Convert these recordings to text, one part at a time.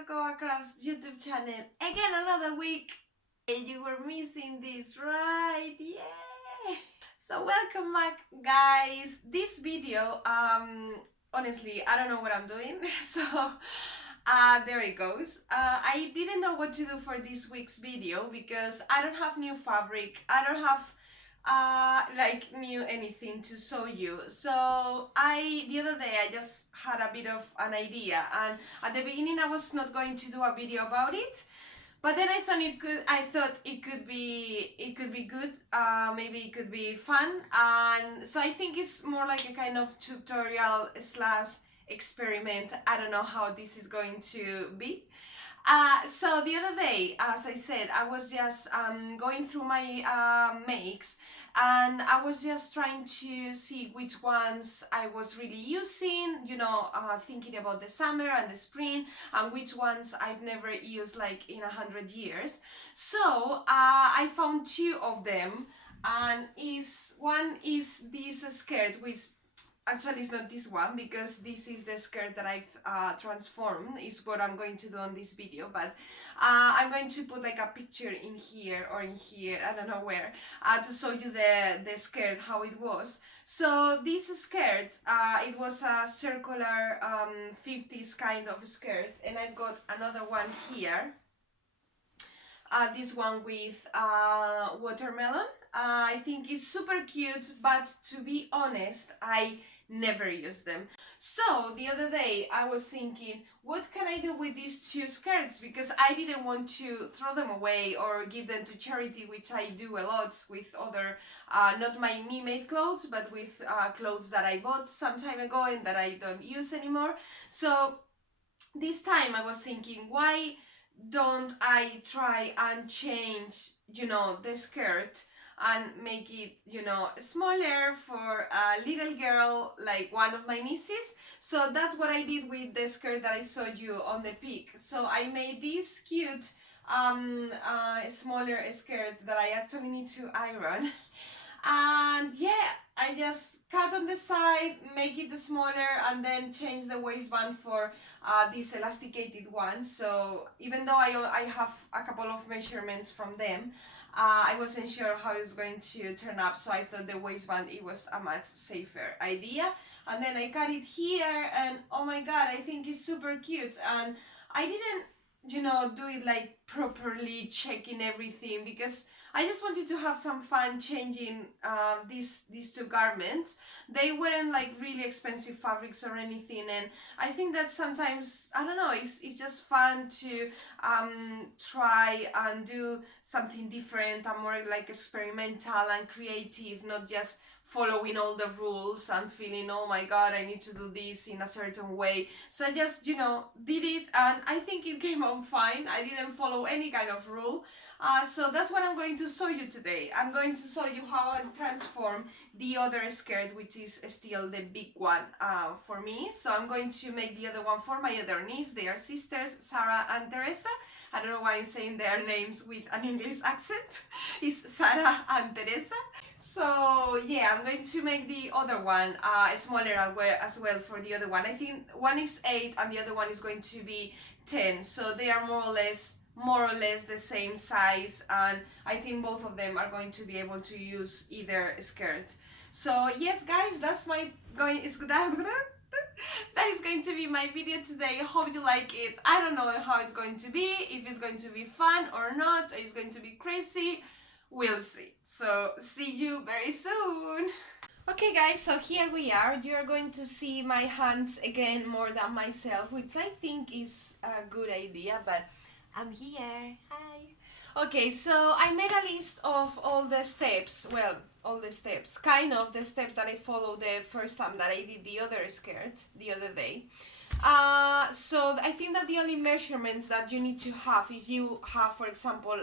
CocoWawa Crafts YouTube channel. Again, another week. And you were missing this, right? Yeah! So welcome back, guys. This video, honestly, I don't know what I'm doing. So, there it goes. I didn't know what to do for this week's video because I don't have new fabric. I don't have like new anything to show you. So the other day I just had a bit of an idea, and at the beginning I was not going to do a video about it, but then I thought it could be good. Maybe it could be fun, and so I think it's more like a kind of tutorial slash experiment. I don't know how this is going to be. So the other day, as I said, I was just going through my makes, and I was just trying to see which ones I was really using, you know, thinking about the summer and the spring, and which ones I've never used like in 100 years. So I found two of them, and one is this skirt, which actually it's not this one, because this is the skirt that I've transformed, is what I'm going to do on this video, but I'm going to put like a picture in here or in here, I don't know where, to show you the skirt, how it was. So this skirt, it was a circular 50s kind of skirt, and I've got another one here, this one with watermelon. I think it's super cute, but to be honest, I never use them. So the other day I was thinking, what can I do with these two skirts, because I didn't want to throw them away or give them to charity, which I do a lot with other, not my me-made clothes, but with clothes that I bought some time ago and that I don't use anymore. So this time I was thinking, why don't I try and change, you know, the skirt and make it, you know, smaller for a little girl like one of my nieces. So that's what I did with the skirt that I showed you on the pic. So I made this cute smaller skirt that I actually need to iron. And yeah, I just cut on the side, make it smaller, and then change the waistband for this elasticated one. So even though I have a couple of measurements from them, I wasn't sure how it was going to turn up, so I thought the waistband, it was a much safer idea. And then I cut it here, and oh my god, I think it's super cute. And I didn't, you know, do it like properly checking everything, because I just wanted to have some fun changing these two garments. They weren't like really expensive fabrics or anything, and I think that sometimes, I don't know, it's just fun to try and do something different and more like experimental and creative, not just following all the rules and feeling, oh my god, I need to do this in a certain way. So I just, you know, did it, and I think it came out fine. I didn't follow any kind of rule. So that's what I'm going to show you today. I'm going to show you how I transform the other skirt, which is still the big one for me. So I'm going to make the other one for my other niece. They are sisters, Sarah and Teresa. I don't know why I'm saying their names with an English accent. It's Sarah and Teresa. So yeah, I'm going to make the other one smaller as well for the other one. I think one is 8 and the other one is going to be 10. So they are more or less the same size, and I think both of them are going to be able to use either skirt. So yes, guys, that's my that is going to be my video today. Hope you like it. I don't know how it's going to be, if it's going to be fun or not, or it's going to be crazy. We'll see. So see you very soon. Okay guys, so here we are. You're going to see my hands again more than myself, which I think is a good idea, but I'm here. Hi. Okay, so I made a list of all the steps, well, all the steps, kind of the steps that I followed the first time that I did the other skirt the other day. So I think that the only measurements that you need to have, if you have, for example,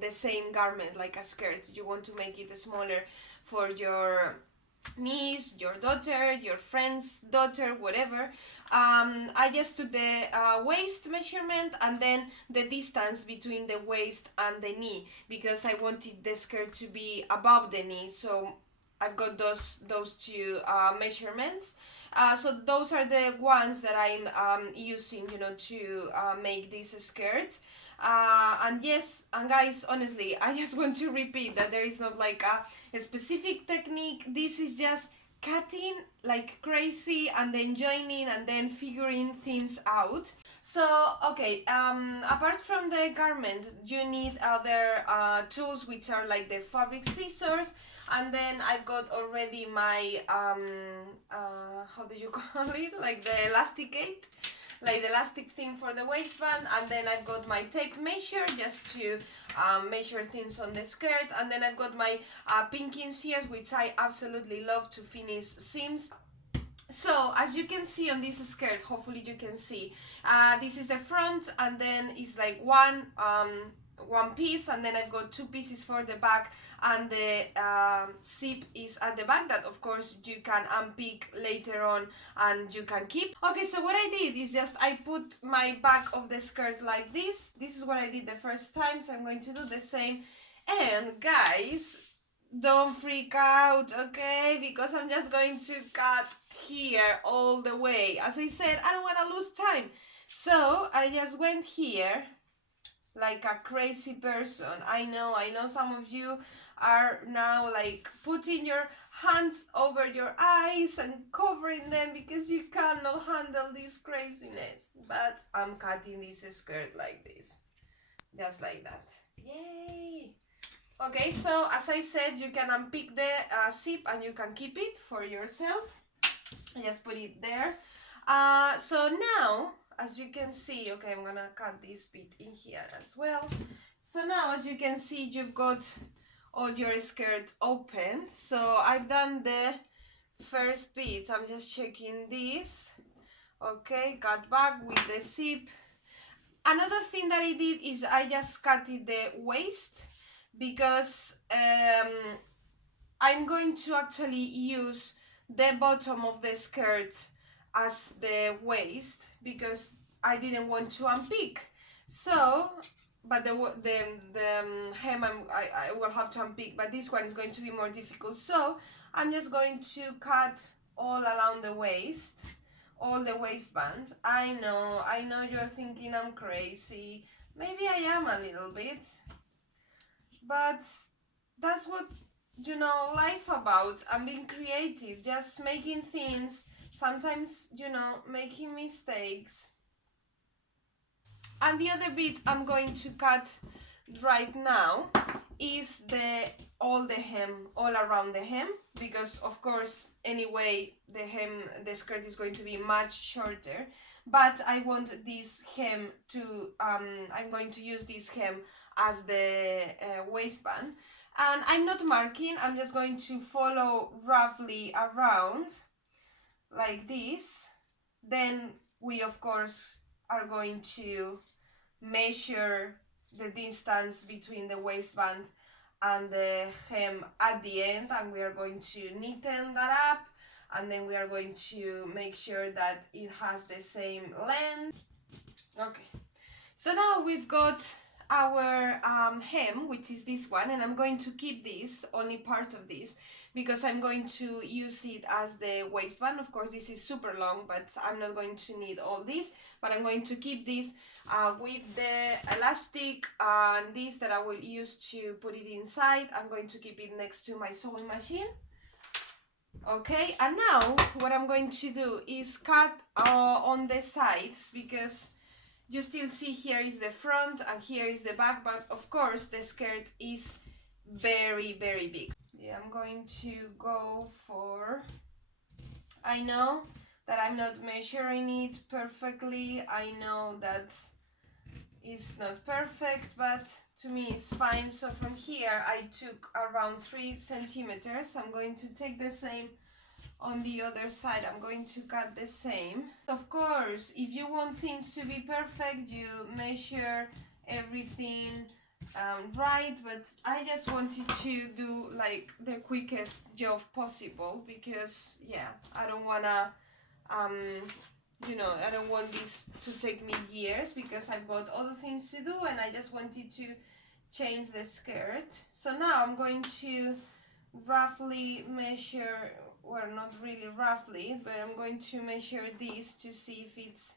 the same garment like a skirt, you want to make it smaller for your niece, your daughter, your friend's daughter, whatever, I just took the waist measurement and then the distance between the waist and the knee, because I wanted the skirt to be above the knee. So I've got those two measurements. So those are the ones that I'm using, you know, to make this skirt. And yes, and guys, honestly, I just want to repeat that there is not like a specific technique. This is just cutting like crazy and then joining and then figuring things out. So okay, apart from the garment, you need other tools, which are like the fabric scissors, and then I've got already my how do you call it, like the elasticate, like the elastic thing for the waistband, and then I've got my tape measure just to measure things on the skirt, and then I've got my pinking shears, which I absolutely love to finish seams. So as you can see on this skirt, hopefully you can see, this is the front, and then it's like one piece, and then I've got two pieces for the back, and the zip is at the back, that of course you can unpick later on and you can keep. Okay, so what I did is just I put my back of the skirt like this. This is what I did the first time, so I'm going to do the same. And guys, don't freak out, okay, because I'm just going to cut here all the way. As I said, I don't want to lose time, so I just went here like a crazy person. I know some of you are now like putting your hands over your eyes and covering them because you cannot handle this craziness, but I'm cutting this skirt like this, just like that. Yay! Okay, so as I said, you can unpick the zip and you can keep it for yourself. I just put it there. So now, as you can see, okay, I'm gonna cut this bit in here as well. So now, as you can see, you've got all your skirt open. So I've done the first bit. I'm just checking this. Okay, cut back with the zip. Another thing that I did is I just cut it the waist, because I'm going to actually use the bottom of the skirt as the waist, because I didn't want to unpick. So, but the hem I will have to unpick, but this one is going to be more difficult. So I'm just going to cut all along the waist, all the waistband. I know you're thinking I'm crazy. Maybe I am a little bit, but that's what, you know, life about. I'm being creative, just making things, sometimes, you know, making mistakes. And the other bit I'm going to cut right now is all the hem, all around the hem, because of course anyway the skirt is going to be much shorter, but I want this hem to I'm going to use this hem as the waistband, and I'm not marking, I'm just going to follow roughly around like this. Then we of course are going to measure the distance between the waistband and the hem at the end, and we are going to neaten that up, and then we are going to make sure that it has the same length. Okay, so now we've got our hem, which is this one, and I'm going to keep this, only part of this, because I'm going to use it as the waistband. Of course this is super long, but I'm not going to need all this, but I'm going to keep this with the elastic and this that I will use to put it inside. I'm going to keep it next to my sewing machine. Okay, and now what I'm going to do is cut on the sides, because you still see here is the front and here is the back, but of course the skirt is very big. Yeah, I'm going to go for, I know that I'm not measuring it perfectly, I know that it's not perfect, but to me it's fine. So from here I took around 3 centimeters. I'm going to take the same on the other side. I'm going to cut the same. Of course, if you want things to be perfect, you measure everything right, but I just wanted to do like the quickest job possible, because yeah, I don't wanna you know, I don't want this to take me years, because I've got other things to do and I just wanted to change the skirt. So now I'm going to roughly measure, well, not really roughly, but I'm going to measure this to see if it's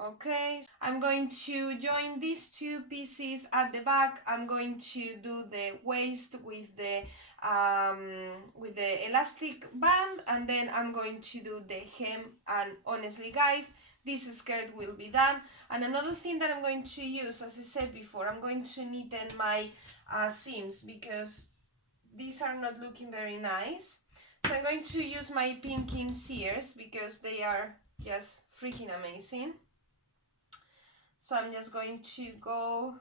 okay. I'm going to join these two pieces at the back. I'm going to do the waist with the elastic band, and then I'm going to do the hem. And honestly, guys, this skirt will be done. And another thing that I'm going to use, as I said before, I'm going to neaten my seams because these are not looking very nice. So I'm going to use my pinking shears because they are just freaking amazing. So I'm just going to go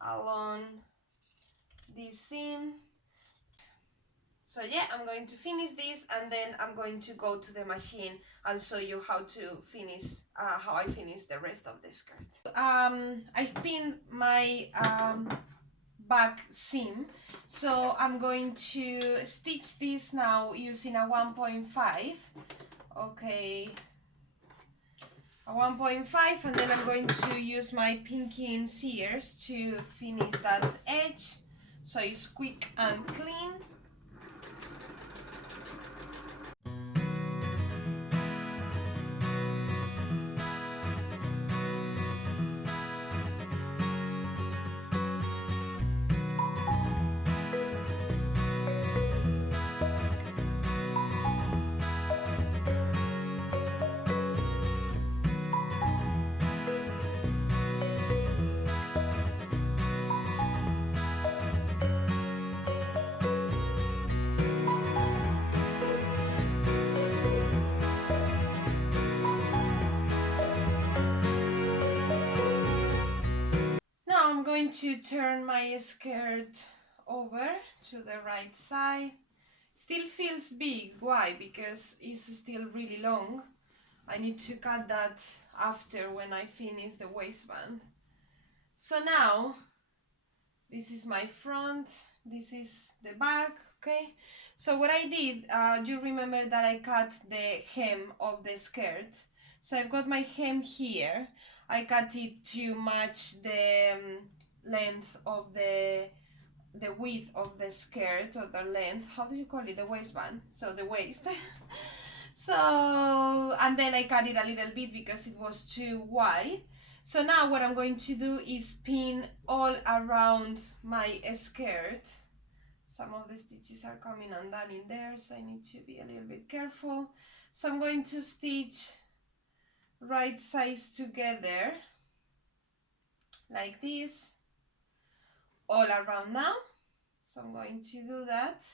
along this seam. So yeah, I'm going to finish this, and then I'm going to go to the machine and show you how to finish, how I finish the rest of the skirt. I've pinned my back seam, so I'm going to stitch this now using a 1.5. Okay, a 1.5, and then I'm going to use my pinking shears to finish that edge so it's quick and clean. Now I'm going to turn my skirt over to the right side. Still feels big. Why? Because it's still really long. I need to cut that after when I finish the waistband. So now this is my front, this is the back. Okay, so what I did, you remember that I cut the hem of the skirt. So I've got my hem here. I cut it to match the length of the width of the skirt, or the length, how do you call it, the waistband, so the waist. So, and then I cut it a little bit because it was too wide. So now what I'm going to do is pin all around my skirt. Some of the stitches are coming undone in there, so I need to be a little bit careful. So I'm going to stitch right sides together like this all around now. So I'm going to do that.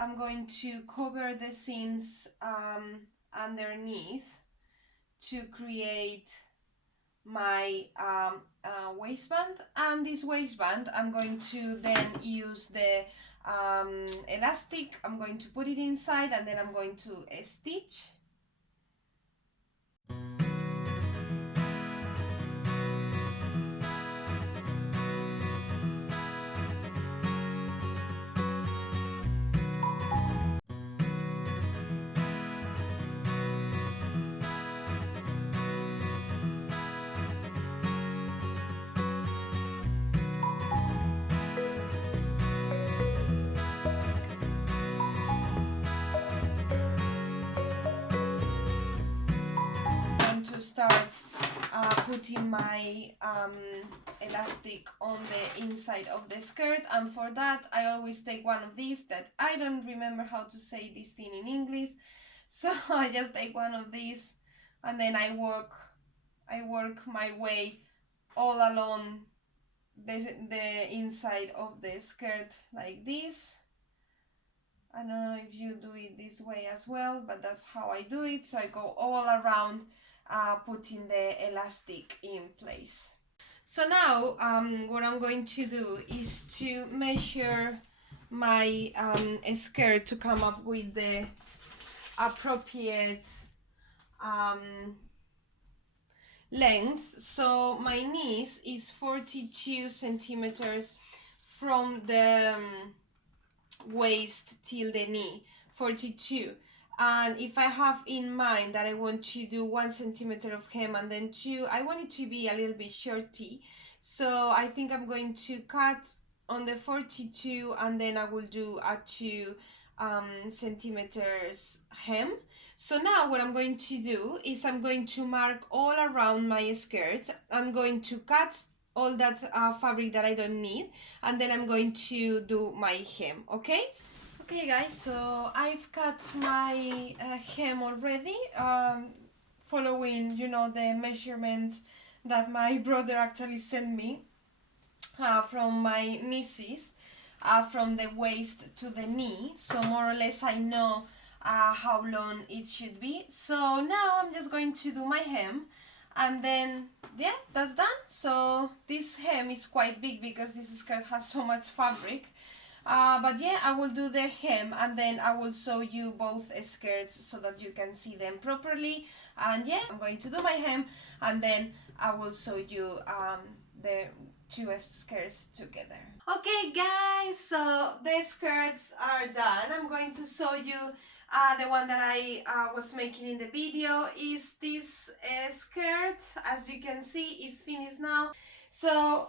I'm going to cover the seams underneath to create my waistband, and this waistband I'm going to then use the elastic. I'm going to put it inside, and then I'm going to stitch. Start putting my elastic on the inside of the skirt, and for that I always take one of these that I don't remember how to say this thing in English, so I just take one of these, and then I work my way all along the inside of the skirt like this. I don't know if you do it this way as well, but that's how I do it. So I go all around putting the elastic in place. So now what I'm going to do is to measure my skirt to come up with the appropriate length. So my knees is 42 centimeters from the waist till the knee, 42. And if I have in mind that I want to do 1 centimeter of hem and then 2, I want it to be a little bit shorty, so I think I'm going to cut on the 42 and then I will do a 2 centimeters hem. So now what I'm going to do is I'm going to mark all around my skirt. I'm going to cut all that fabric that I don't need, and then I'm going to do my hem. Okay, guys, so I've cut my hem already, following, you know, the measurement that my brother actually sent me from my nieces, from the waist to the knee, so more or less I know how long it should be. So now I'm just going to do my hem, and then yeah, that's done. So this hem is quite big because this skirt has so much fabric, but yeah, I will do the hem and then I will show you both skirts so that you can see them properly. And yeah, I'm going to do my hem and then I will show you the two skirts together. Okay guys, so the skirts are done. I'm going to show you the one that I was making in the video. Is this skirt, as you can see, is finished now. So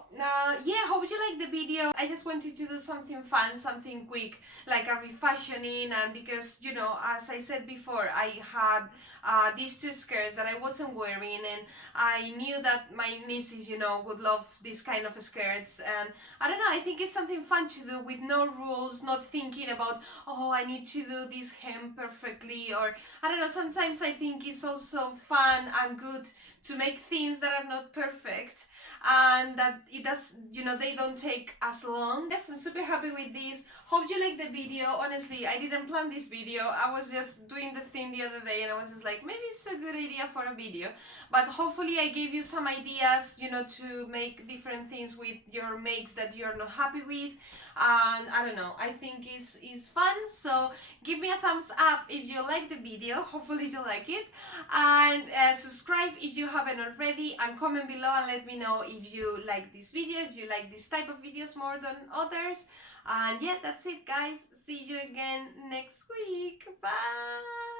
yeah, hope you like the video. I just wanted to do something fun, something quick, like a refashioning, and because, you know, as I said before, I had these two skirts that I wasn't wearing, and I knew that my nieces, you know, would love this kind of skirts, and I don't know, I think it's something fun to do with no rules, not thinking about, oh, I need to do this hem perfectly, or I don't know, sometimes I think it's also fun and good to make things that are not perfect, and that it does, you know, they don't take as long. Yes, I'm super happy with this. Hope you like the video. Honestly, I didn't plan this video. I was just doing the thing the other day and I was just like, maybe it's a good idea for a video. But hopefully I gave you some ideas, you know, to make different things with your makes that you're not happy with. And I don't know, I think it's fun. So give me a thumbs up if you like the video. Hopefully you like it. And subscribe if you haven't already, and comment below and let me know if you like this video, if you like this type of videos more than others. And yeah, that's it guys. See you again next week. Bye!